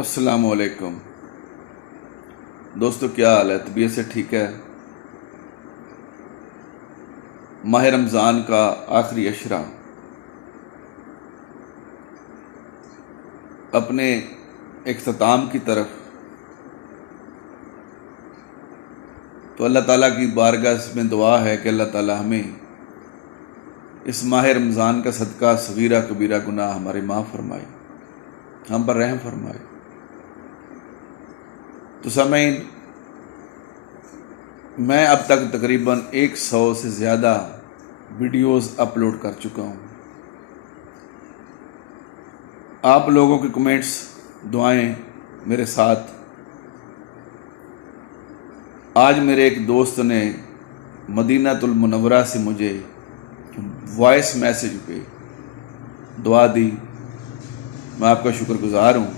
السلام علیکم دوستو، کیا حال ہے؟ طبیعت سے ٹھیک ہے؟ ماہ رمضان کا آخری عشرہ اپنے اختتام کی طرف، تو اللہ تعالیٰ کی بارگاہ میں دعا ہے کہ اللہ تعالیٰ ہمیں اس ماہ رمضان کا صدقہ صغیرہ کبیرہ گناہ ہمارے معاف فرمائے، ہم پر رحم فرمائے۔ تو سامعین، میں اب تک تقریباً 100 سے زیادہ ویڈیوز اپلوڈ کر چکا ہوں۔ آپ لوگوں کے کمنٹس، دعائیں میرے ساتھ۔ آج میرے ایک دوست نے مدینہ المنورہ سے مجھے وائس میسیج پہ دعا دی، میں آپ کا شکر گزار ہوں۔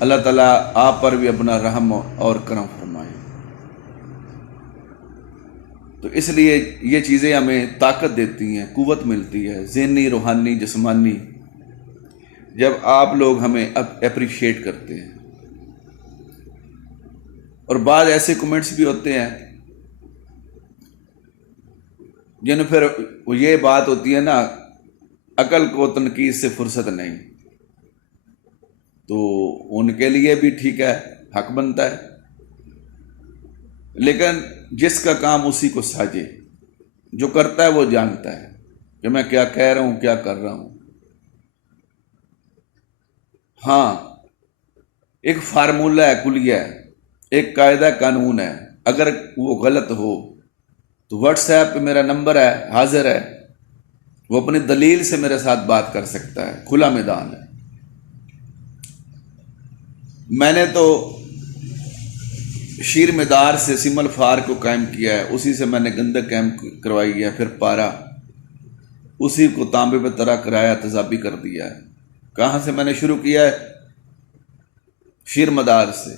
اللہ تعالیٰ آپ پر بھی اپنا رحم اور کرم فرمائے۔ تو اس لیے یہ چیزیں ہمیں طاقت دیتی ہیں، قوت ملتی ہے، ذہنی، روحانی، جسمانی، جب آپ لوگ ہمیں اپریشیٹ کرتے ہیں۔ اور بعض ایسے کمنٹس بھی ہوتے ہیں جن پھر یہ بات ہوتی ہے نا، عقل کو تنقید سے فرصت نہیں، تو ان کے لیے بھی ٹھیک ہے، حق بنتا ہے، لیکن جس کا کام اسی کو ساجے، جو کرتا ہے وہ جانتا ہے کہ میں کیا کہہ رہا ہوں، کیا کر رہا ہوں۔ ہاں، ایک فارمولہ ہے، کلیہ ہے، ایک قاعدہ قانون ہے، اگر وہ غلط ہو تو واٹس ایپ پہ میرا نمبر ہے، حاضر ہے، وہ اپنی دلیل سے میرے ساتھ بات کر سکتا ہے، کھلا میدان ہے۔ میں نے تو شیر مدار سے سمل فار کو قائم کیا ہے، اسی سے میں نے گندک قائم کروائی ہے، پھر پارا اسی کو تانبے پہ طرح کرایا، تضابی کر دیا ہے۔ کہاں سے میں نے شروع کیا ہے؟ شیر مدار سے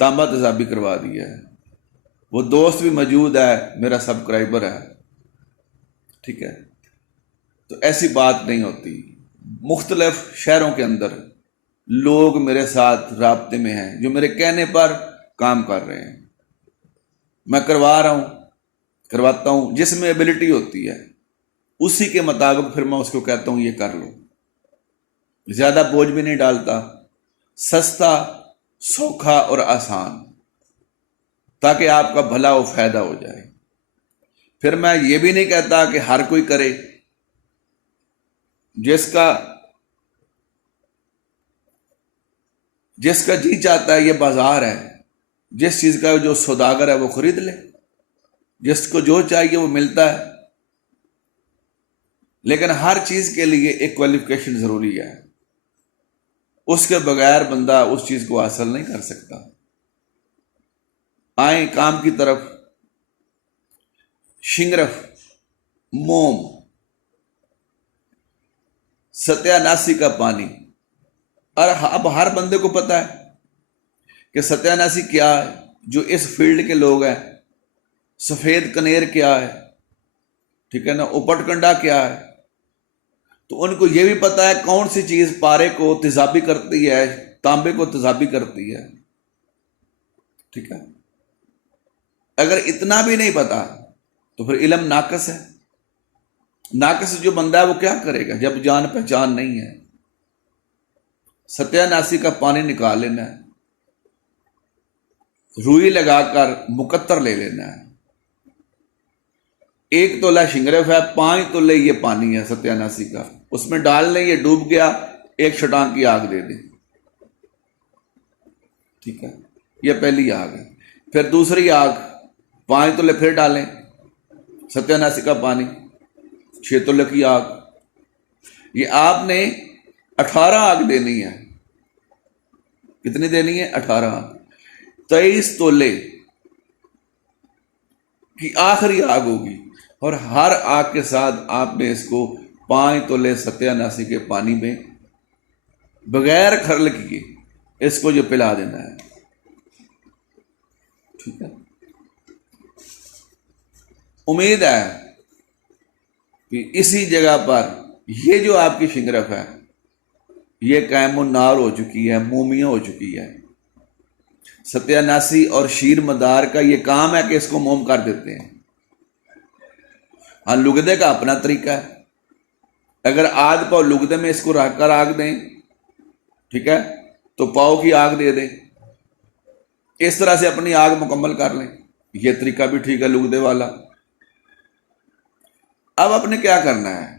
تانبا تضابی کروا دیا ہے۔ وہ دوست بھی موجود ہے، میرا سبسکرائبر ہے، ٹھیک ہے۔ تو ایسی بات نہیں ہوتی۔ مختلف شہروں کے اندر لوگ میرے ساتھ رابطے میں ہیں جو میرے کہنے پر کام کر رہے ہیں، میں کروا رہا ہوں، کرواتا ہوں۔ جس میں ایبلٹی ہوتی ہے اسی کے مطابق پھر میں اس کو کہتا ہوں یہ کر لو، زیادہ بوجھ بھی نہیں ڈالتا، سستا، سوکھا اور آسان، تاکہ آپ کا بھلا و فائدہ ہو جائے۔ پھر میں یہ بھی نہیں کہتا کہ ہر کوئی کرے، جس کا جی چاہتا ہے، یہ بازار ہے، جس چیز کا جو سوداگر ہے وہ خرید لے، جس کو جو چاہیے وہ ملتا ہے، لیکن ہر چیز کے لیے ایک کوالیفیکیشن ضروری ہے، اس کے بغیر بندہ اس چیز کو حاصل نہیں کر سکتا۔ آئیں کام کی طرف۔ شنگرف، موم، ستیاناسی کا پانی، اور اب ہر بندے کو پتا ہے کہ ستیاناسی کیا ہے۔ جو اس فیلڈ کے لوگ ہیں، سفید کنیر کیا ہے، ٹھیک ہے نا، اوپٹ کنڈا کیا ہے، تو ان کو یہ بھی پتا ہے کون سی چیز پارے کو تیزابی کرتی ہے، تانبے کو تیزابی کرتی ہے، ٹھیک ہے۔ اگر اتنا بھی نہیں پتا تو پھر علم ناقص ہے۔ ناقص جو بندہ ہے وہ کیا کرے گا جب جان پہچان نہیں ہے؟ ستیاناسی کا پانی نکال لینا ہے، روئی لگا کر مقطر لے لینا ہے۔ 1 تولہ شنگرف ہے، 5 تولے یہ پانی ہے ستیاناسی کا، اس میں ڈال لیں، یہ ڈوب گیا، 1 چھٹانک کی آگ دے دیں، ٹھیک ہے۔ یہ پہلی آگ ہے۔ پھر دوسری آگ، 5 تولے پھر ڈالیں، ستیاناسی کا پانی، 6 تولے کی آگ۔ یہ آپ نے 18 آگ دینی ہے۔ کتنی دینی ہے؟ 18 آگ۔ 23 تولے کی آخری آگ ہوگی، اور ہر آگ کے ساتھ آپ نے اس کو 5 تولے ستیاناسی کے پانی میں بغیر کھرل کیے اس کو جو پلا دینا ہے، ٹھیک ہے۔ امید ہے کہ اسی جگہ پر یہ جو آپ کی شنگرف ہے یہ قائم النار ہو چکی ہے، مومیہ ہو چکی ہے۔ ستیہ ناسی اور شیر مدار کا یہ کام ہے کہ اس کو موم کر دیتے ہیں۔ ہاں لگدے کا اپنا طریقہ ہے، اگر آدھ پاؤ لگدے میں اس کو رکھ کر آگ دیں، ٹھیک ہے، تو پاؤ کی آگ دے دیں، اس طرح سے اپنی آگ مکمل کر لیں، یہ طریقہ بھی ٹھیک ہے لگدے والا۔ اب آپ نے کیا کرنا ہے،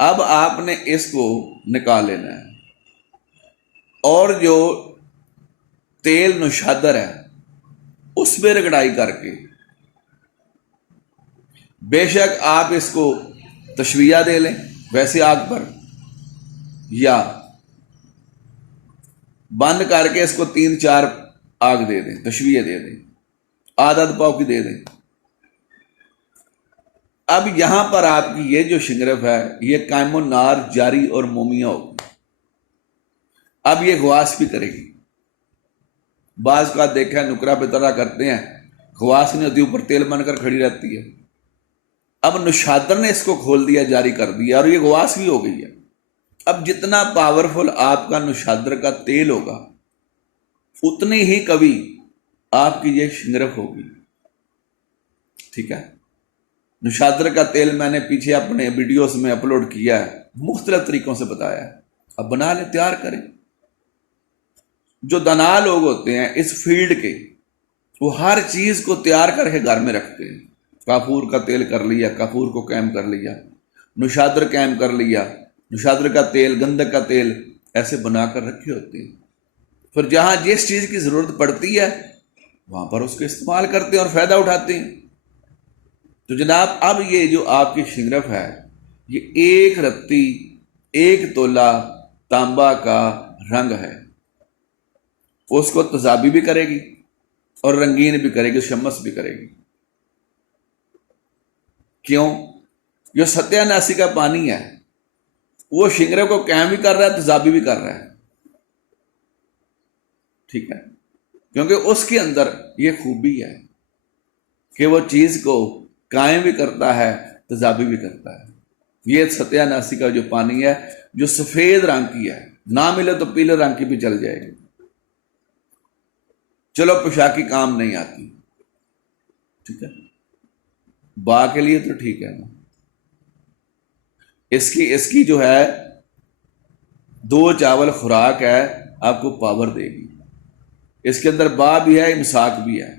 اب آپ نے اس کو نکال لینا ہے، اور جو تیل نشادر ہے اس پہ رگڑائی کر کے، بے شک آپ اس کو تشویہ دے لیں ویسے آگ پر، یا بند کر کے اس کو 3-4 آگ دے دیں، تشویہ دے دیں، آدھا پاؤ کی دے دیں۔ اب یہاں پر آپ کی یہ جو شنگرف ہے یہ قائم النار جاری اور مومیہ ہوگی۔ اب یہ خواص بھی کرے گی۔ بعض کا دیکھا ہے نکرا پہ طرح کرتے ہیں، خواص نہیں ہوتی، اوپر تیل بن کر کھڑی رہتی ہے۔ اب نشادر نے اس کو کھول دیا، جاری کر دیا، اور یہ خواص بھی ہو گئی ہے۔ اب جتنا پاورفل آپ کا نشادر کا تیل ہوگا اتنی ہی کبھی آپ کی یہ شنگرف ہوگی، ٹھیک ہے۔ نشادر کا تیل میں نے پیچھے اپنے ویڈیوز میں اپلوڈ کیا ہے، مختلف طریقوں سے بتایا ہے، اب بنا لیں، تیار کریں۔ جو دانا لوگ ہوتے ہیں اس فیلڈ کے، وہ ہر چیز کو تیار کر کے گھر میں رکھتے ہیں۔ کافور کا تیل کر لیا، کافور کو قائم کر لیا، نشادر قائم کر لیا، نشادر کا تیل، گندک کا تیل، ایسے بنا کر رکھے ہوتے ہیں۔ پھر جہاں جس چیز کی ضرورت پڑتی ہے وہاں پر اس کو استعمال کرتے ہیں اور فائدہ اٹھاتے ہیں۔ تو جناب اب یہ جو آپ کی شنگرف ہے یہ 1 رتی 1 تولہ تانبا کا رنگ ہے، اس کو تضابی بھی کرے گی اور رنگین بھی کرے گی، شمس بھی کرے گی۔ کیوں؟ جو ستیہ ناسی کا پانی ہے وہ شنگرف کو قائم بھی کر رہا ہے، تضابی بھی کر رہا ہے، ٹھیک ہے، کیونکہ اس کے اندر یہ خوبی ہے کہ وہ چیز کو قائم بھی کرتا ہے، تضابی بھی کرتا ہے۔ یہ ستیہ ناسی کا جو پانی ہے جو سفید رنگ کی ہے، نہ ملے تو پیلے رنگ کی بھی چل جائے گی، چلو پوشاکی کام نہیں آتی، ٹھیک ہے، با کے لیے تو ٹھیک ہے نا۔ اس کی جو ہے 2 چاول خوراک ہے، آپ کو پاور دے گی، اس کے اندر با بھی ہے، امساک بھی ہے۔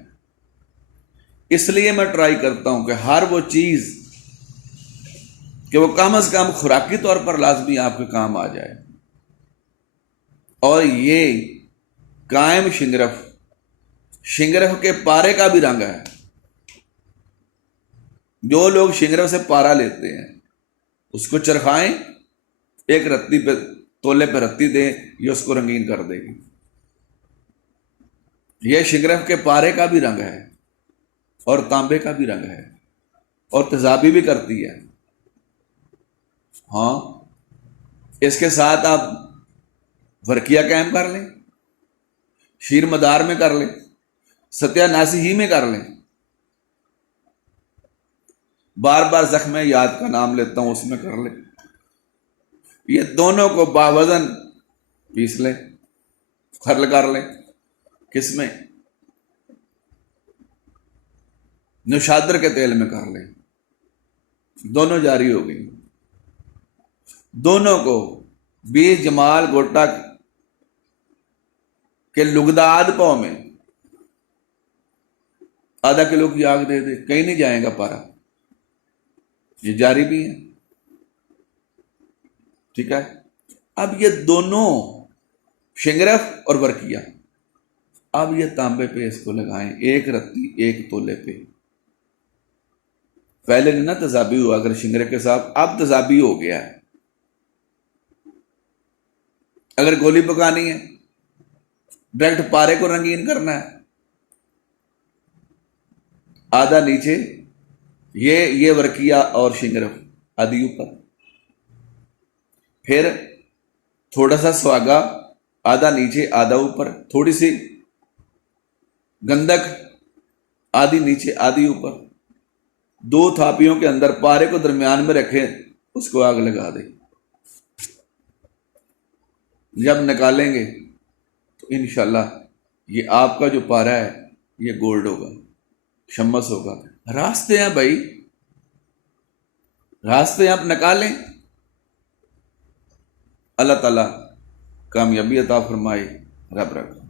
اس لیے میں ٹرائی کرتا ہوں کہ ہر وہ چیز کہ وہ کم از کم خوراکی طور پر لازمی آپ کے کام آ جائے۔ اور یہ قائم شنگرف کے پارے کا بھی رنگ ہے۔ جو لوگ شنگرف سے پارا لیتے ہیں اس کو چرخائیں، 1 رتی پہ تولے پہ رتی دیں، یہ اس کو رنگین کر دے گی۔ یہ شنگرف کے پارے کا بھی رنگ ہے اور تانبے کا بھی رنگ ہے، اور تضابی بھی کرتی ہے۔ ہاں اس کے ساتھ آپ ورکیہ قائم کر لیں، شیر مدار میں کر لیں، ستیہ ناسی ہی میں کر لیں، بار بار زخم یاد کا نام لیتا ہوں، اس میں کر لیں۔ یہ دونوں کو باوزن پیس لیں، کھرل کر لیں، کس میں؟ نشادر کے تیل میں کر لیں، دونوں جاری ہو گئی۔ دونوں کو 20 جمال گوٹا کے لگداد پاؤ میں آدھا کلو کی آگ دے دے، کہیں نہیں جائے گا پارا، یہ جاری بھی ہے، ٹھیک ہے۔ اب یہ دونوں شنگرف اور ورکیہ، اب یہ تانبے پہ اس کو لگائیں، 1 رتی 1 تولے پہ۔ پہلے نہیں نا تضابی ہوا اگر شنگرف کے ساتھ، اب تضابی ہو گیا ہے۔ اگر گولی پکانی ہے، ڈائریکٹ پارے کو رنگین کرنا ہے، آدھا نیچے یہ ورکیہ اور شنگرف، آدھی اوپر، پھر تھوڑا سا سواگا، آدھا نیچے آدھا اوپر، تھوڑی سی گندک، آدھی نیچے آدھی اوپر، 2 تھاپیوں کے اندر پارے کو درمیان میں رکھیں، اس کو آگ لگا دیں۔ جب نکالیں گے تو انشاءاللہ یہ آپ کا جو پارا ہے یہ گولڈ ہوگا، شمس ہوگا۔ راستے ہیں بھائی، راستے آپ نکالیں، اللہ تعالیٰ کامیابی عطا فرمائے، رب رکھ۔